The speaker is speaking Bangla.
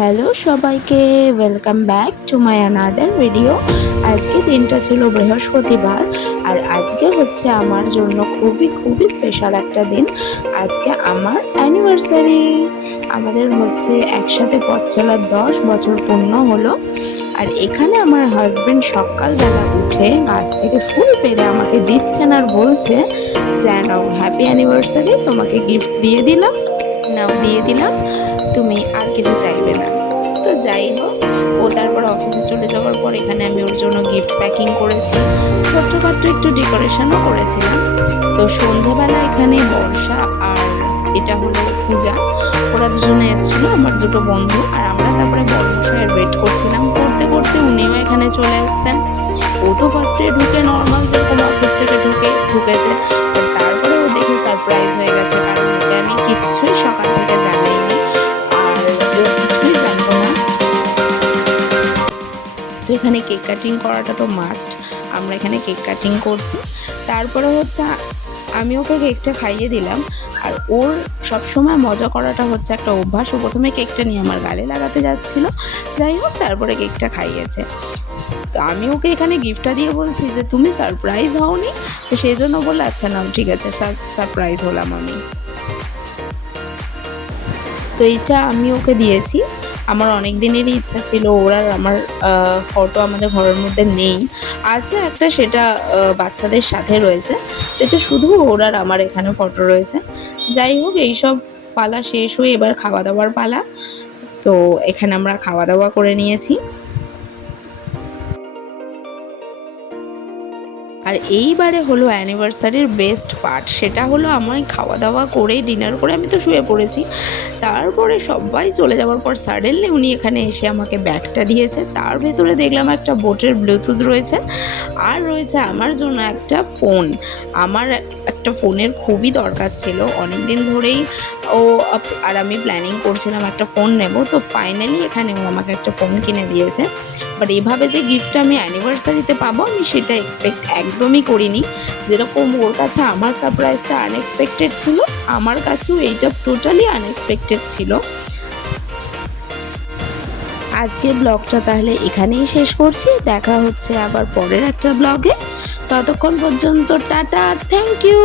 হ্যালো সবাইকে welcome back to my another video আজকে দিনটা ছিল বৃহস্পতিবার, আর আজকে হচ্ছে আমার জন্য খুবই খুবই স্পেশাল একটা দিন। আজকে আমার অ্যানিভার্সারি আমাদের হচ্ছে একসাথে পথ চলার দশ বছর পূর্ণ হলো, আর এখানে আমার হাজব্যান্ড সকালবেলা উঠে গাছ থেকে ফুল পেরে আমাকে দিচ্ছেন আর বলছে যে নাও হ্যাপি অ্যানিভার্সারি তোমাকে গিফট দিয়ে দিলাম। নাও দিয়ে দিলাম। তুমি আর কিছু চাইবে না। তো যাই হোক, ও তারপর অফিসে চলে যাওয়ার পর এখানে আমি ওর জন্য গিফট প্যাকিং করেছি। ছোট্টখাট্ট একটু ডেকোরেশনও করেছিলাম। তো সন্ধেবেলা এখানে বর্ষা আর এটা হলো পূজা। ওরা দুজনে এসেছিল, আমার দুটো বন্ধু, আর আমরা তারপরে বর্মশায়ের ওয়েট করছিলাম। করতে করতে উনিও এখানে চলে এসেছেন ও তো ফার্স্টে ঢুকে নর্মাল যেরকম অফিস থেকে তো এখানে কেক কাটিং করাটা তো মাস্ট আমরা এখানে কেক কাটিং করছি। তারপরে হচ্ছে আমি ওকে কেকটা খাইয়ে দিলাম, আর ওর সবসময় মজা করাটা হচ্ছে একটা অভ্যাস। ও প্রথমে কেকটা নিয়ে আমার গালে লাগাতে যাচ্ছিল, যাই হোক, তারপরে কেকটা খাইয়েছে। তো আমি ওকে এখানে গিফটটা দিয়ে বলছি যে, তুমি সারপ্রাইজ হওনি? তো সেই জন্য বলল আচ্ছা নাও, ঠিক আছে সারপ্রাইজ হলাম আমি। তো এইটা আমি ওকে দিয়েছি। আমার অনেক দিনেরই ইচ্ছা ছিল, ওর আমার ফটো আমাদের ঘরের মধ্যে নেই। আছে একটা সেটা বাচ্চাদের সাথে রয়েছে এটা শুধু ওরার আমার এখানে ফটো রয়েছে। যাই হোক, এইসব পালা শেষ হয়ে এবার খাওয়া দাওয়ার পালা। তো এখানে আমরা খাওয়া দাওয়া করে নিয়েছি। আর এইবারে হলো অ্যানিভার্সারির বেস্ট পার্ট সেটা হলো আমার খাওয়া দাওয়া করে ডিনার করে আমি তো শুয়ে পড়েছি। তারপরে সবাই চলে যাওয়ার পর সাডেনলি উনি এখানে এসে আমাকে ব্যাগটা দিয়েছে। তার ভেতরে দেখলাম একটা বোটের ব্লুটুথ রয়েছে আর রয়েছে আমার জন্য একটা ফোন আমার একটা ফোনের খুবই দরকার ছিল। অনেক দিন ধরেই ও আর আমি প্ল্যানিং করছিলাম একটা ফোন নেব। তো ফাইনালি এখানে ও আমাকে একটা ফোন কিনে দিয়েছে। বাট এভাবে যে গিফটটা আমি অ্যানিভার্সারিতে পাবো, আমি সেটা এক্সপেক্ট একদমই করিনি। যেরকম ওর কাছে আমার সারপ্রাইজটা আনএক্সপেক্টেড ছিল, আমার কাছেও এইটা টোটালি আনএক্সপেক্টেড ছিল। আজকের ব্লগটা তাহলে এখানেই শেষ করছি। দেখা হচ্ছে আবার পরের একটা ব্লগে ততক্ষণ পর্যন্ত টাটা থ্যাংক ইউ